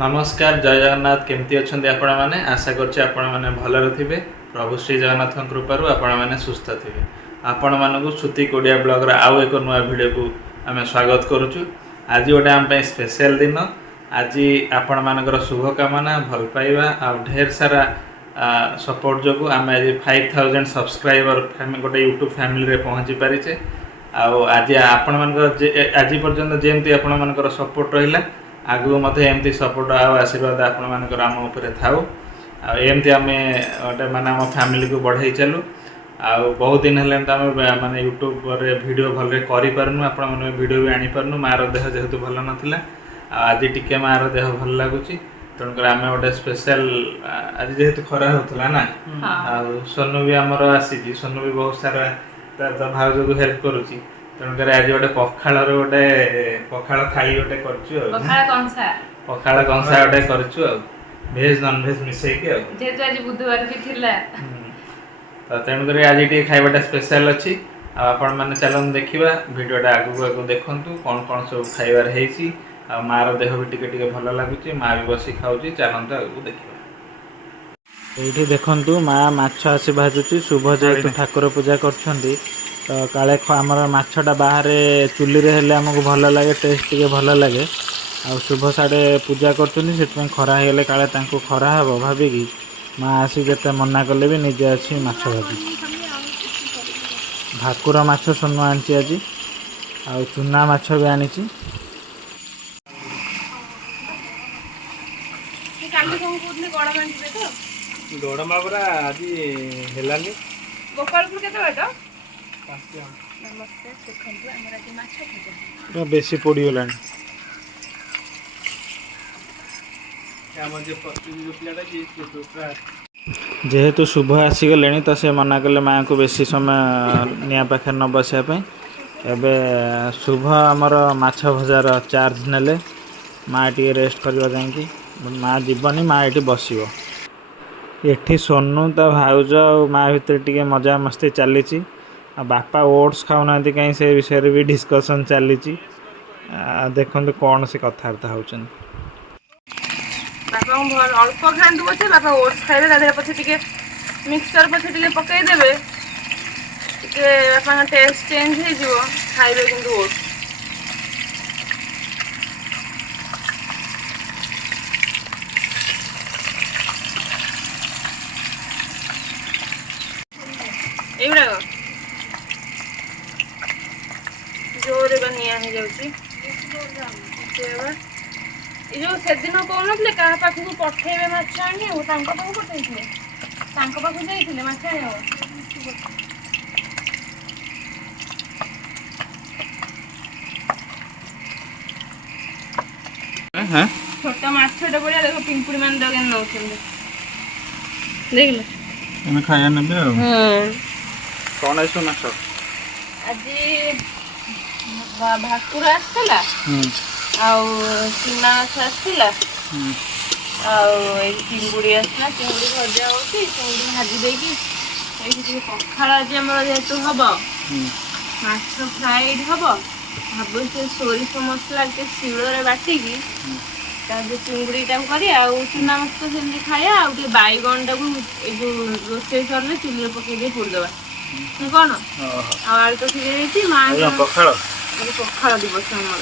नमस्कार जय जगन्नाथ केमती अच्छा आपण मैंने आशा करछे आपण मैंने भलरे थिबे। प्रभु श्री जगन्नाथ कृपारू आपण मैंने सुस्थ थिबे। आपण मानकु श्रुति कोडिया ब्लॉग रा आउ एक नुआ वीडियो को आमे स्वागत करूछु। आज गोटे आम पे स्पेशल दिन। आज आपण मानकर शुभकामना भल पाइबा आ ढेर सारा सपोर्ट जो आम आज 5000 सब्सक्राइबर गोटे यूट्यूब फैमिली रे पहुँची पारिछे। आज आपण मानकर आज पर्यंत जेमती आपण मानकर सपोर्ट रहिला आगु मत एमती सपोर्ट आशीर्वाद आपण मानकर आम उपरे थाउ एमती आम गोटे माने आम फैमिली को बढ़ाई चलु। बहुत दिन है तो आम माने यूट्यूब रे वीडियो भल करि पारनु आपण माने वीडियो भी आनी पारनु। मार देह जेहेतु भल नथिला आज टिके मार देह भल लागुची तेणुकर आम गोटे स्पेशल आज जेहेतु खरा होतला ना सोनू भी आमर आसी सोनू भी बहुत सारा भाउज को हेल्प करुची तेणुकर आज गोटे पखाड़ गोटे पखाड़ थाई गोटे पखाड़ कंसा गोटे करछु भेज नॉन भेज मिसेकी जेहेतु आज बुधवार भी थिला तो तेणुकर आज ये खाइबाटा स्पेशल अच्छी आपण मैंने चलन देखा भिडटा आगू आगू देखु कौन कौन सब खाइबार है मार देह भी टिके भल लगुच माँ भी बसी खाऊँ चलते आगू देखा ये देखु माँ माछ आसी भाजुची शुभ जेहेतु ठाकुर पूजा कर तो काले आमर माछटा बाहर चुली रे हेले आमको भल लगे टेस्ट टिके भल लगे आ शुभ साढ़े पूजा कर खरा होगले काले खरा हे भाविकी माँ आसी जिते मना कले भी निजे अच्छी माछ भाजी भाकुर माछ सोनू आनी आज आ चुना माछ भी आनी गड़ माबरा आज हेलानी गोपालपुर केते बाटा नमस्ते सुखंतु हमरा जे माछ पूजा बेसी पड़गला जेहेतु शुभ आसीगले तो से मना कले माँ को बेसी समय निया पाखे न बसापी एवं शुभ आमर माछ भजार चार्ज नेले माँ टी रेस्ट करवा जाकि माँ जीवनी माँ ये बस ये सोनू तो भाउज माँ भितर टी मजा मस्ती चली बापा ओट्स खाऊना कहीं से विषय भी डिस्कसन चली देखते कौन से कथबार्ता होती बापा भल अल्प खातु पचे बापा ओट्स खाइबे तादे पछे टिके मिक्सचर पछे टिके पकई देबे टिके बापा टेस्ट चेंज हे जिवो खाइबे किंतु ओट्स एबडा जोरे बनिया हे जाउची ये जो से दिन कौन नथले कहा पाखु को पठेबे माछ आनी ओ तांको पाखु पठेइथिले तांको पाखु जाइथिले माछ आनी हां छोटा माछटा बढिया देखो पिंपुड़ी मान दगे नउछन देखले एमे खाया नेबे हां कौन ऐसो माछ आज भाकुर आसला चुना माछ आसला चिंगुड़ी आसला चिंगुड़ी भजा होती चिंगुड़ी भाजी देकी पखाड़ आज आम जेहेतु हम माछ फ्राइड हम भाव से सोरिष मसला के शिଳରେ बाटिकी जो चिंगुड़ी टाइम कर चुना माछ तो सेमती खाया आगे बैगन टाक जो रोसे सरले चुली पकई पोड़दे कौन आलू तो सीझे माँ पखाड़ दिवस आमर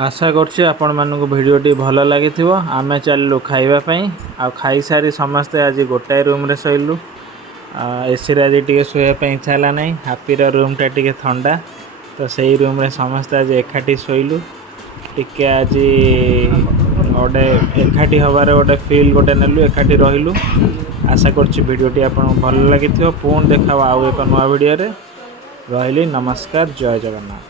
आशा करछि आपण मानक भिडियोटी भल लगी आमे चलू खाइबापी आ खाई सारी समस्ते आज गोटाए रूम रे शोलु एसी आज टे शोयापी इच्छा है ना हापीर रूमटा टे थंडा तो सही रूम रे समस्ते आज एकाठी शोलु टिके आज गोटे एकाठी हबार गोटे फिल गोटे नेलु एकाठी रहिलु। आशा करछि भिडियोटी आपन भल लगी पुणी देखा आउ एक नुआ भिडियो रे। रहिली नमस्कार जय जगन्नाथ।